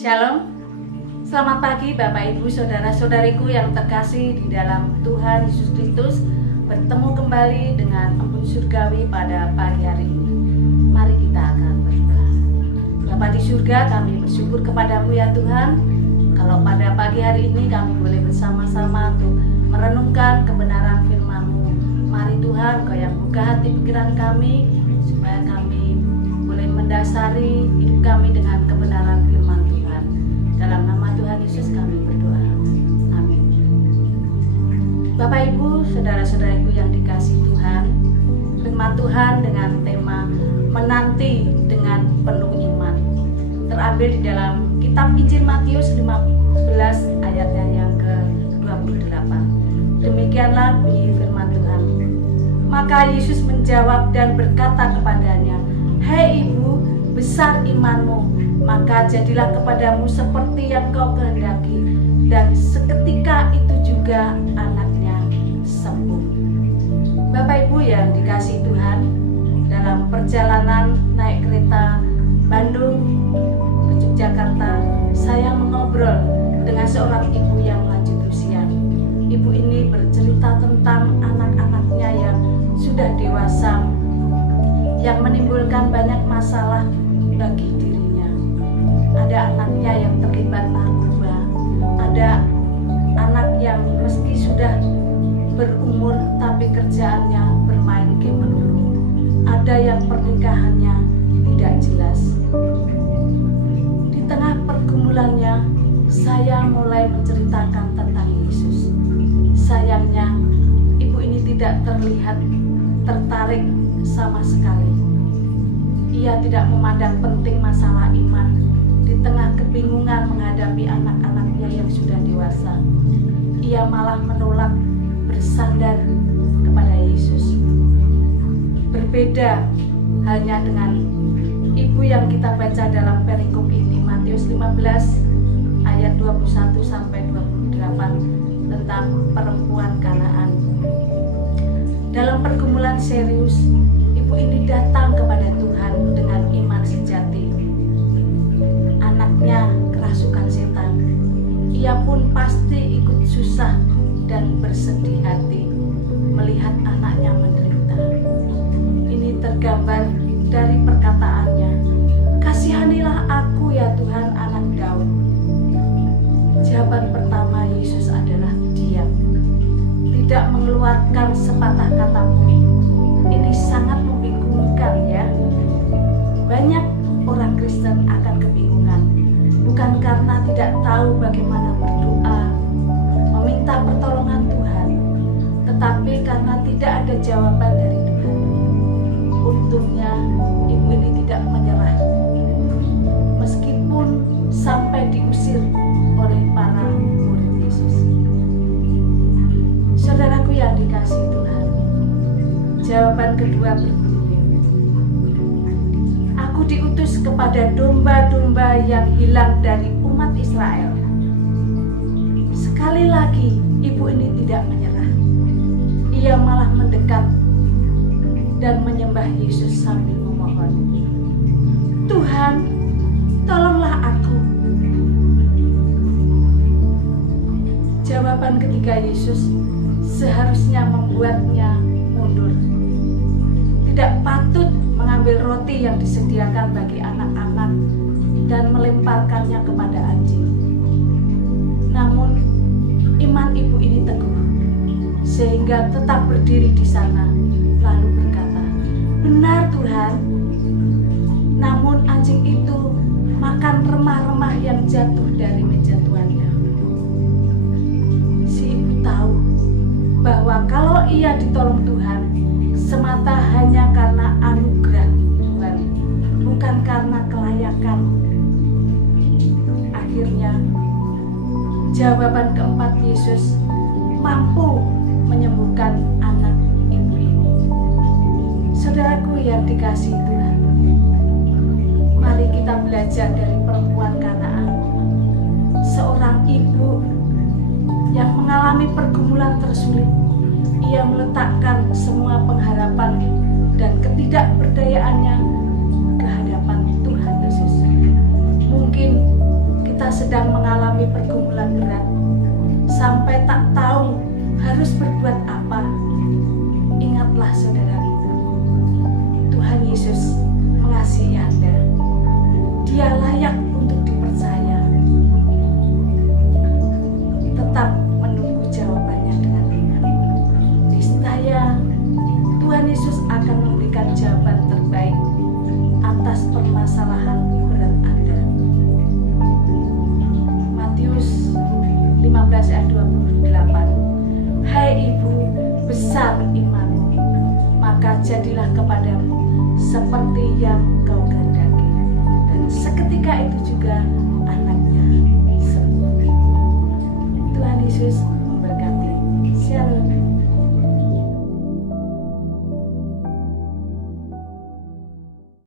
Shalom, selamat pagi Bapak Ibu Saudara-saudariku yang terkasih di dalam Tuhan Yesus Kristus. Bertemu kembali dengan Embun Surgawi pada pagi hari ini. Mari kita akan berdoa. Bapa di surga, kami bersyukur kepadamu ya Tuhan. Kalau pada pagi hari ini kami boleh bersama-sama untuk merenungkan kebenaran firman-Mu. Mari Tuhan, Kau yang buka hati pikiran kami, supaya kami boleh mendasari hidup kami dengan kebenaran firman Tuhan. Dalam nama Tuhan Yesus kami berdoa. Amin. Bapak Ibu, saudara-saudariku yang dikasihi Tuhan, firman Tuhan dengan tema menanti dengan penuh iman terambil di dalam kitab Injil Matius 15 ayatnya yang ke-28. Demikianlah bunyi firman Tuhan. Maka Yesus menjawab dan berkata kepadanya, "Hei ibu, besar imanmu, maka jadilah kepadamu seperti yang kau kehendaki." Dan seketika itu juga anaknya sembuh. Bapak Ibu yang dikasihi Tuhan, dalam perjalanan naik kereta Bandung ke Yogyakarta, saya mengobrol dengan seorang ibu yang lanjut usia. Ibu ini bercerita tentang anak-anaknya yang sudah dewasa, yang menimbulkan banyak masalah bagi dirinya. Ada anaknya yang terlibat narkoba, ada anak yang meski sudah berumur tapi kerjaannya bermain game melulu, ada yang pernikahannya tidak jelas. Di tengah pergumulannya, saya mulai menceritakan tentang Yesus. Sayangnya, ibu ini tidak terlihat tertarik sama sekali. Ia tidak memandang penting masalah iman. Di tengah kebingungan menghadapi anak-anaknya yang sudah dewasa, ia malah menolak bersandar kepada Yesus. Berbeda halnya dengan ibu yang kita baca dalam perikop ini, Matius 15 ayat 21 sampai 28 tentang perempuan Kanaan. Dalam pergumulan serius, ibu ini datang kepada Tuhan dengan iman sejati. Anaknya kerasukan setan. Ia pun pasti ikut susah dan bersedih hati melihat anaknya menderita. Ini tergambar dari perkataannya, "Kasihanilah aku ya Tuhan, anak Daud." Jawaban pertama Yesus adalah diam. Tidak mengeluarkan sepatah kata pun. Ini sangat membingungkan ya. Banyak orang Kristen akan kebingungan, bukan karena tidak tahu bagaimana berdoa, meminta pertolongan Tuhan, tetapi karena tidak ada jawaban dari Tuhan. Untungnya ibu ini tidak menyerah, meskipun sampai diusir oleh para murid Yesus. Saudaraku yang dikasihi Tuhan, jawaban kedua berbunyi, "Aku diutus kepada domba-domba yang hilang dari umat Israel." Sekali lagi, ibu ini tidak menyerah. Ia malah mendekat dan menyembah Yesus sambil memohon, "Tuhan, tolonglah aku." Jawaban ketiga Yesus seharusnya membuatnya mundur. Tidak patut mengambil roti yang disediakan bagi anak-anak dan melemparkannya kepada anjing. Namun, iman ibu ini teguh, sehingga tetap berdiri di sana, lalu berkata, "Benar Tuhan." Namun anjing itu makan remah-remah yang jatuh dari meja tuannya. Si ibu tahu bahwa kalau ia ditolong Tuhan, semata hanya karena anugerah Tuhan, bukan karena kelayakan. Akhirnya, jawaban keempat Yesus mampu menyembuhkan anak ibu ini. Saudaraku yang dikasihi Tuhan, mari kita belajar dari perempuan Kanaan, seorang ibu yang mengalami pergumulan tersulit. Ia meletakkan semua pengharapan dan ketidakberdayaannya ke hadapan Tuhan Yesus. Mungkin kita besar imanmu, maka jadilah kepadamu seperti yang kau kehendaki. Dan seketika itu juga anaknya sembuh. Tuhan Yesus memberkati. Shalom.